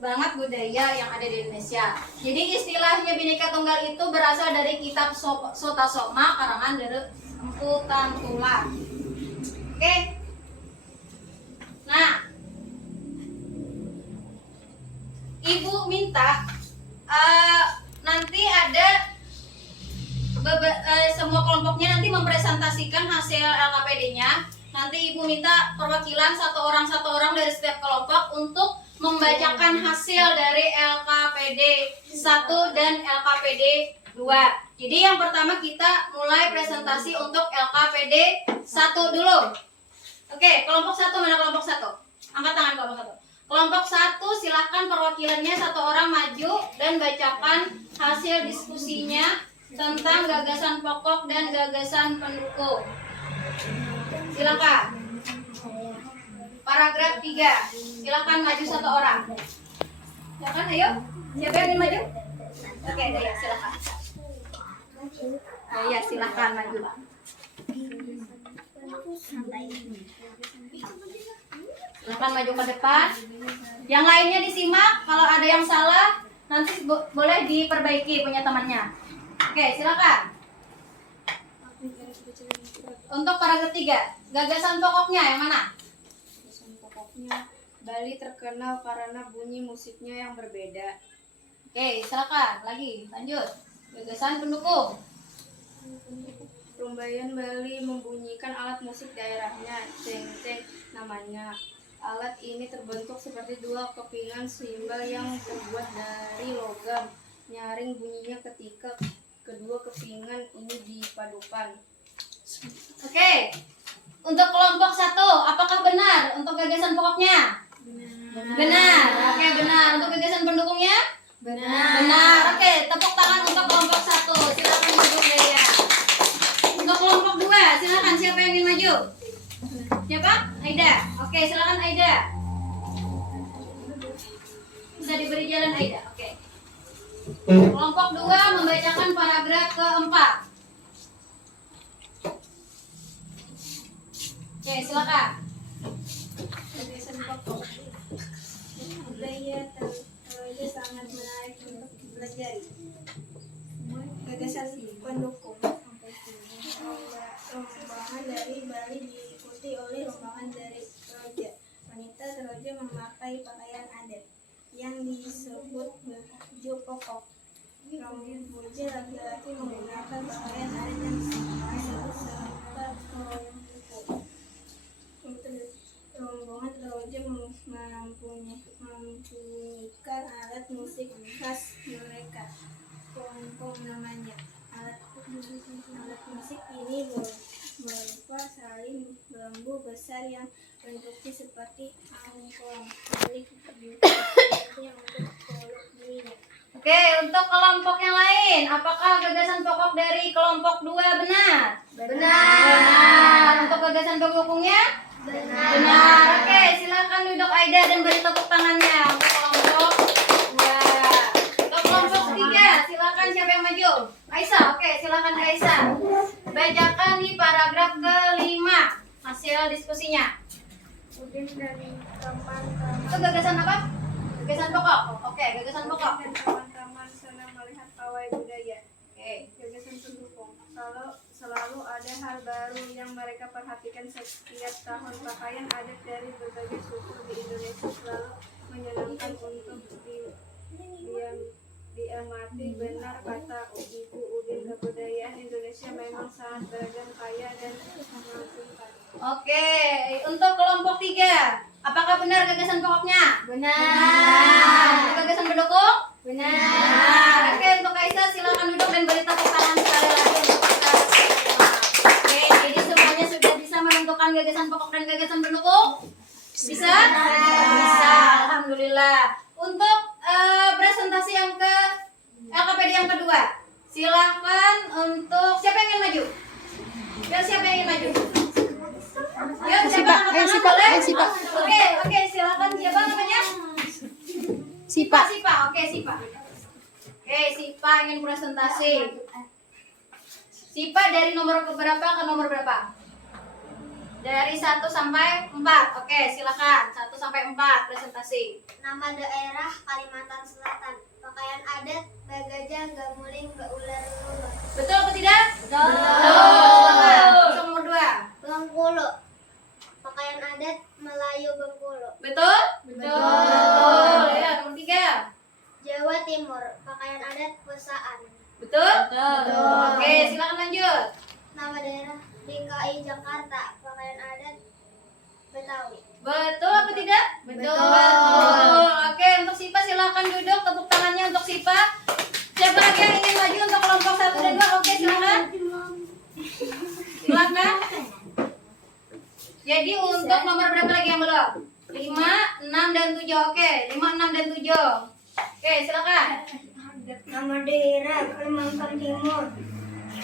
banget budaya yang ada di Indonesia. Jadi istilahnya Bhinneka Tunggal itu berasal dari kitab Sota Soma karangan dari Empu Tantula. Oke. Nah, Ibu minta nanti ada semua kelompoknya nanti mempresentasikan hasil LKPD-nya. Nanti Ibu minta perwakilan satu orang dari setiap kelompok untuk membacakan hasil dari LKPD 1 dan LKPD 2. Jadi yang pertama kita mulai presentasi untuk LKPD 1 dulu. Oke, kelompok 1 mana kelompok 1? Angkat tangan kelompok 1. Kelompok 1 silahkan perwakilannya satu orang maju dan bacakan hasil diskusinya tentang gagasan pokok dan gagasan pendukung. Silakan. Paragraf 3. Silakan maju satu orang. Silakan, ayo. Siapa yang ingin maju? Oke, Daya, silakan. Daya, silakan maju. Silakan maju ke depan. Yang lainnya disimak. Kalau ada yang salah, nanti boleh diperbaiki punya temannya. Oke, silakan. Untuk paragraf 3, gagasan pokoknya yang mana? Gagasan pokoknya, Bali terkenal karena bunyi musiknya yang berbeda. Oke, silakan. Lagi, lanjut. Gagasan pendukung. Rumbayan Bali membunyikan alat musik daerahnya, cengceng namanya. Alat ini terbentuk seperti dua kepingan simbal yang terbuat dari logam. Nyaring bunyinya ketika kedua kepingan ini dipadukan. Oke. Untuk kelompok 1, apakah benar untuk gagasan pokoknya? Benar. Oke, benar. Untuk gagasan pendukungnya? Benar. Oke, tepuk tangan untuk kelompok 1. Silakan maju, Dea. Untuk kelompok 2, silakan siapa yang ingin maju? Siapa? Aida. Oke, silakan Aida. Bisa diberi jalan Aida. Oke. Kelompok 2 membacakan paragraf keempat. Oke, silakan. Gagasan pokok. Budaya terlalu sangat menarik untuk dipelajari. Gagasan pendukung. Rombongan dari Bali diikuti oleh rombongan dari Toraja. Wanita Toraja memakai pakaian adat yang disebut baju pokok. Rombongan laki-laki menggunakan pakaian adat yang disebut serta pendukung. Rombongan Toraja mempunyai alat musik khas mereka. kepompong namanya. Alat musik ini berupa saling bambu besar yang bentuknya seperti angklung. Milik bentuknya untuk kolok bunyinya. Oke, untuk kelompok yang lain, apakah gagasan pokok dari kelompok 2 benar? Benar. Untuk gagasan pendukungnya? Benar. Oke, silakan duduk Aida dan beri tepuk tangannya untuk kelompok 2. Untuk kelompok 3, silakan siapa yang maju? Aisyah. Oke, silakan Aisyah. Bacakan di paragraf ke-5 hasil diskusinya. Udin dari Itu gagasan apa? Gagasan pokok. Oke, gagasan pokok. dan teman-teman senang melihat pawai budaya. Oke. Gagasan pendukung. Kalau selalu ada hal baru yang mereka perhatikan setiap tahun, pakaian adat dari berbagai suku di Indonesia selalu menyenangkan untuk diamati. Benar kata Ibu Udin, kebudayaan Indonesia memang sangat beragam, kaya dan mengagumkan. Oke, untuk kelompok 3, apakah benar gagasan pokoknya? Benar. Untuk gagasan pendukung? Benar. Oke, untuk Aisyah silakan duduk dan beri tepuk tangan sekali lagi untuk kita. Oke, jadi semuanya sudah bisa menentukan gagasan pokok dan gagasan pendukung? Bisa? Bisa. Alhamdulillah. Untuk presentasi yang ke LKPD yang kedua, silakan untuk siapa yang ingin maju? Ya, siapa yang ingin maju? Ya, siapa angkat tangan boleh? Oke, silakan. Siapa namanya? Sipa. Oke, Sipa. Oke, Sipa ingin presentasi. Sipa dari nomor berapa ke nomor berapa? Dari 1 sampai 4. Oke, silakan. 1 sampai 4 presentasi. Nama daerah Kalimantan Selatan. Pakaian adat Bagajah, Gamuling, Gaular, Lulur. Betul atau tidak? Betul. Silakan. Untuk nomor 2. Bengkulu. Pakaian adat Melayu Bengkulu. Betul? Betul. Ya, nomor 3. Jawa Timur. Pakaian adat Pesaan. Betul? Betul. Oke, silakan lanjut. Nama daerah DKI Jakarta. Pakaian adat Betawi. Betul apa tidak? Betul. Oke, untuk Sipa silakan duduk, tepuk tangannya untuk Sipa. Siapa lagi yang ingin maju untuk kelompok 1 dan 2? Oke, silakan. Silakan. Jadi untuk nomor berapa lagi yang belum? 5, 6 dan 7. Oke, 5, 6 dan 7. Oke, silakan. Nama daerah Kalimantan Timur.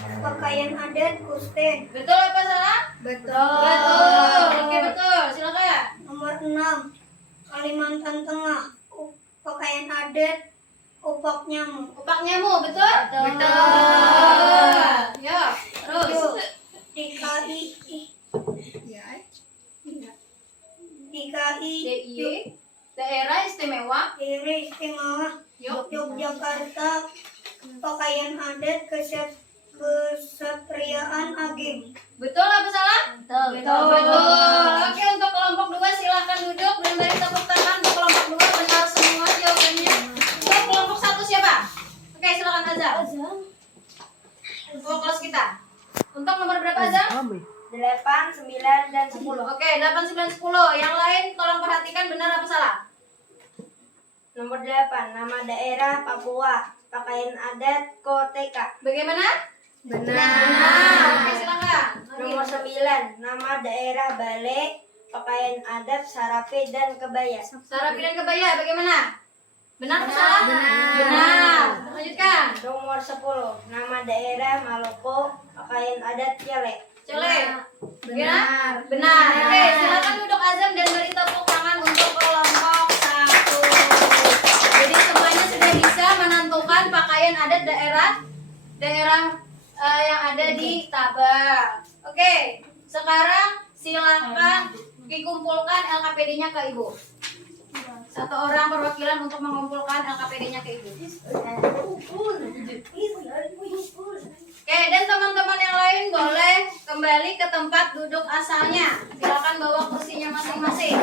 Pakaian adat Kuste. Betul apa salah? Betul. Oke, betul. Silakan. Nomor 6. Kalimantan Tengah. Pakaian adat Upak Nyamu. Upak Nyamu, betul? Ya, terus. DIY, Daerah Istimewa Yogyakarta. Pakaian adat Kesatriaan Ageng. Betul apa salah? Betul. Oke, untuk kelompok 2 silakan duduk dan beri tepuk tangan. Untuk kelompok 2 benar semua jawabannya. Untuk kelompok 1 siapa? Oke, silakan Azam. Untuk kelas kita. Untuk nomor berapa Azam? 8, 9, dan 10. Oke, 8, 9, 10. Yang lain tolong perhatikan benar apa salah? Nomor 8. Nama daerah Papua. Pakaian adat Koteka. Bagaimana? Benar. Oke, silakan. Nomor 9. Nama daerah Bale. Pakaian adat Sarape dan Kebaya. Sarapi dan kebaya bagaimana? Benar atau salah? Benar. Lanjutkan. Nomor 10. Nama daerah Maluku. Pakaian adat Cele. Cele. Benar? Benar. Oke, silakan duduk Azam dan beri tepuk tangan untuk kelompok 1. Jadi semuanya sudah bisa menentukan pakaian adat daerah yang ada di tabel. Oke, sekarang silakan dikumpulkan LKPD-nya ke Ibu. 1 orang perwakilan untuk mengumpulkan LKPD-nya ke Ibu. Oke, dan teman-teman yang lain boleh kembali ke tempat duduk asalnya. Silakan bawa kursinya masing-masing.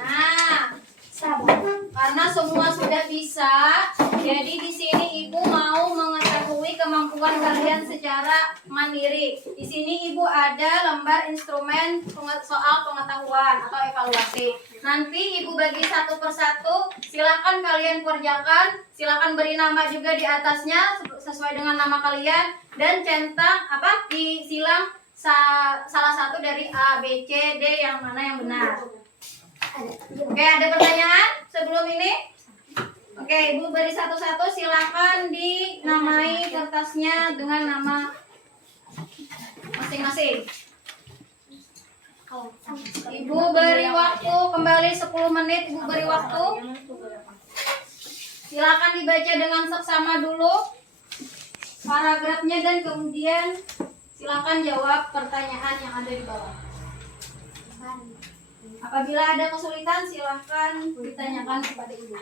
Nah, karena semua sudah bisa, jadi di sini Ibu mau mengetahui kemampuan pengetahuan kalian secara mandiri. Di sini Ibu ada lembar instrumen soal pengetahuan atau evaluasi. Nanti Ibu bagi satu persatu, silakan kalian kerjakan, silakan beri nama juga di atasnya sesuai dengan nama kalian dan centang disilang salah satu dari A, B, C, D yang mana yang benar. Oke, ada pertanyaan sebelum ini? Oke, Ibu beri satu-satu, silakan dinamai kertasnya dengan nama masing-masing. Ibu beri waktu kembali 10 menit, Ibu beri waktu. Silakan dibaca dengan seksama dulu paragrafnya dan kemudian silakan jawab pertanyaan yang ada di bawah. Apabila ada kesulitan, silakan ditanyakan kepada Ibu.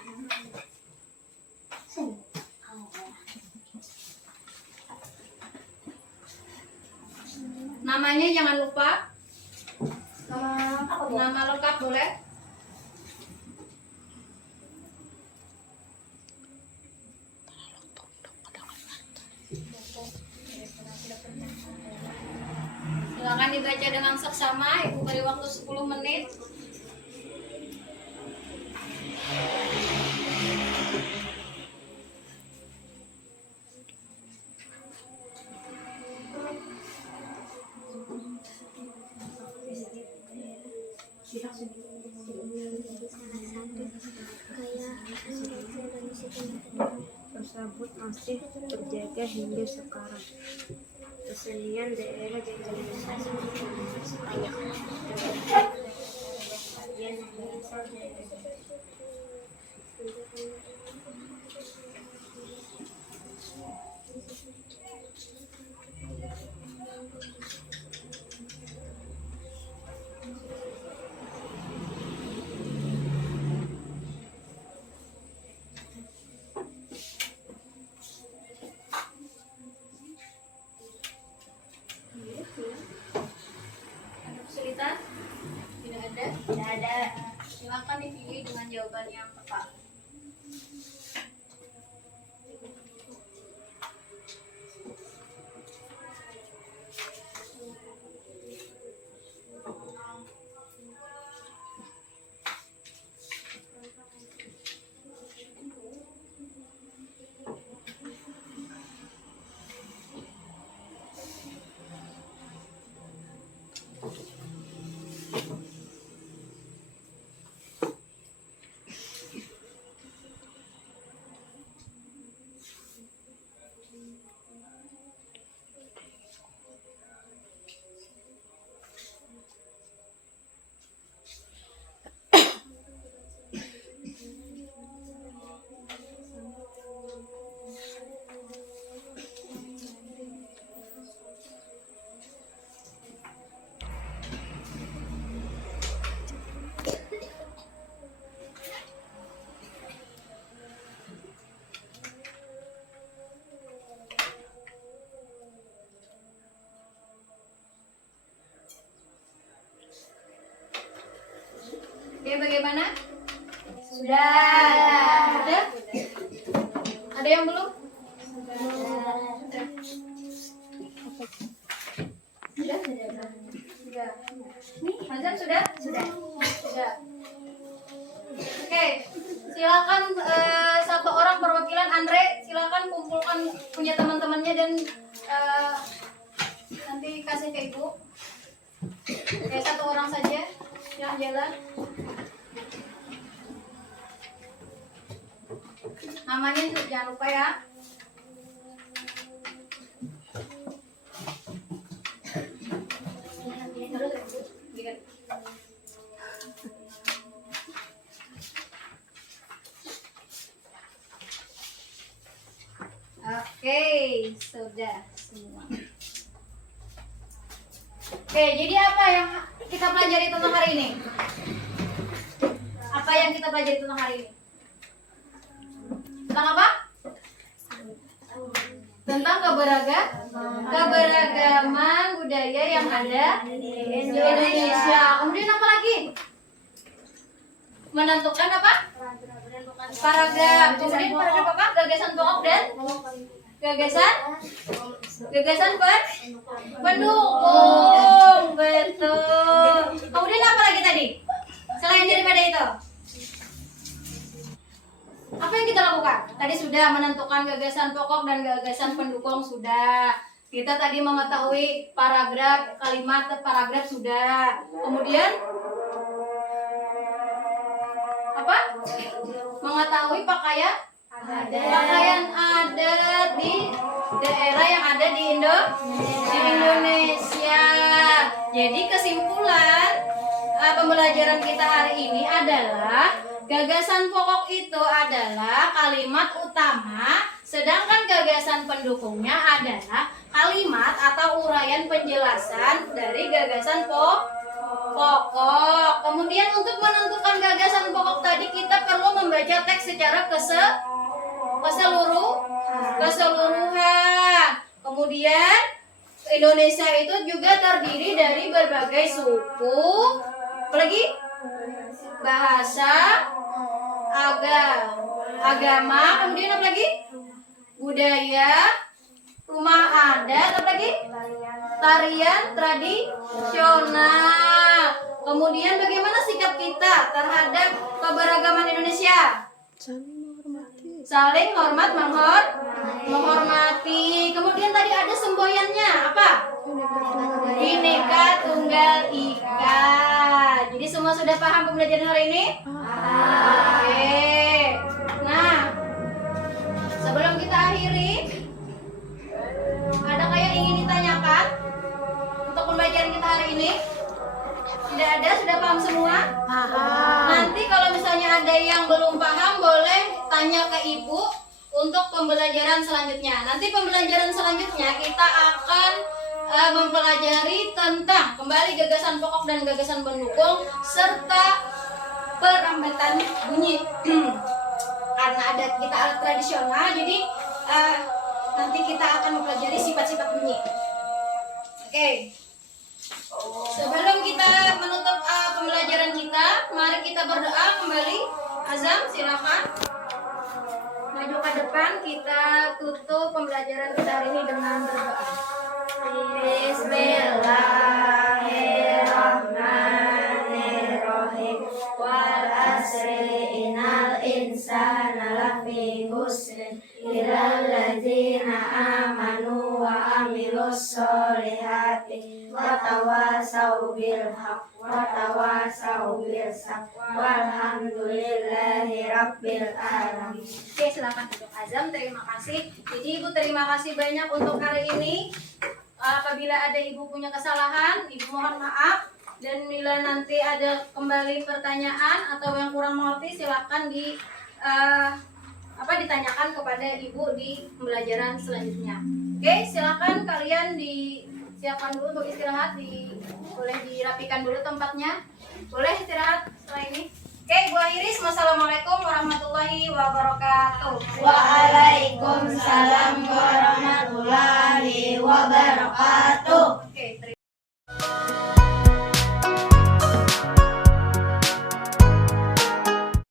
Namanya jangan lupa. Nama lengkap boleh. Silakan dibaca dengan seksama. Ibu beri waktu 10 menit. Tersebut masih terjaga hingga sekarang. Kesenian daerah di Indonesia kaya yang berasal dari Kesulitan? Tidak ada? Tidak ada. Silakan dipilih dengan jawaban yang tepat. Oke, bagaimana? Sudah. Sudah? Ada yang belum? Sudah? Sudah. Hazam sudah? Sudah. Sudah. Oke, silakan satu orang perwakilan Andre, silakan kumpulkan punya teman-temannya dan nanti kasih ke Ibu. Oke, satu orang saja yang jalan. Namanya jangan lupa ya. Oke, sudah semua. Oke, jadi apa yang kita pelajari tentang hari ini? Apa yang kita pelajari tentang hari ini? Tentang apa? Tentang keberagaman budaya yang ada di Indonesia. Kemudian apa lagi? Menentukan apa? Paragraf. Kemudian paragraf apa? Gagasan pokok dan Gagasan? Gagasan pendukung. Betul. Kemudian apa lagi tadi? Selain daripada itu? Apa yang kita lakukan? Tadi sudah menentukan gagasan pokok dan gagasan pendukung sudah. Kita tadi mengetahui paragraf, kalimat paragraf sudah. Kemudian apa? Mengetahui pakaian adat di daerah yang ada di Indonesia. Jadi kesimpulan pembelajaran kita hari ini adalah gagasan pokok itu adalah kalimat utama, sedangkan gagasan pendukungnya adalah kalimat atau uraian penjelasan dari gagasan pokok. Kemudian untuk menentukan gagasan pokok tadi kita perlu membaca teks secara keseluruhan. Kemudian Indonesia itu juga terdiri dari berbagai suku, apalagi bahasa, agama, kemudian apa lagi? Budaya, rumah adat, apa lagi? Tarian tradisional. Kemudian bagaimana sikap kita terhadap keberagaman Indonesia? Saling hormat, menghormati. Kemudian tadi ada semboyannya apa? Bhinneka Tunggal Ika. Jadi semua sudah paham pembelajaran hari ini? Oke. Nah, sebelum kita akhiri, ada yang ingin ditanyakan untuk pembelajaran kita hari ini? Tidak ada? Sudah paham semua? Nanti kalau misalnya ada yang belum paham, boleh tanya ke ibu untuk pembelajaran selanjutnya. Nanti pembelajaran selanjutnya kita akan mempelajari tentang kembali gagasan pokok dan gagasan pendukung serta perambatan bunyi. Karena kita alat tradisional, jadi nanti kita akan mempelajari sifat-sifat bunyi. Oke. Sebelum kita menutup pembelajaran kita, mari kita berdoa kembali. Azam, silakan maju ke depan. Kita tutup pembelajaran kita hari ini dengan berdoa. Bismillahirrahmanirrahim. Wal asri innal insana lafi khusrin illal ladzina amanu wa amilus solihati wa tawasau bil haqq wa tawasau bis sabr walhamdulillahi rabbil alamin. Oke, silakan duduk. Azam, terima kasih. Jadi Ibu terima kasih banyak untuk hari ini. Apabila ada Ibu punya kesalahan, Ibu mohon maaf. Dan bila nanti ada kembali pertanyaan atau yang kurang mengerti, silakan ditanyakan kepada Ibu di pembelajaran selanjutnya. Oke, silakan kalian disiapkan dulu untuk istirahat. Boleh dirapikan dulu tempatnya. Boleh istirahat setelah ini. Oke, Bu Iris, wassalamualaikum warahmatullahi wabarakatuh. Waalaikumsalam.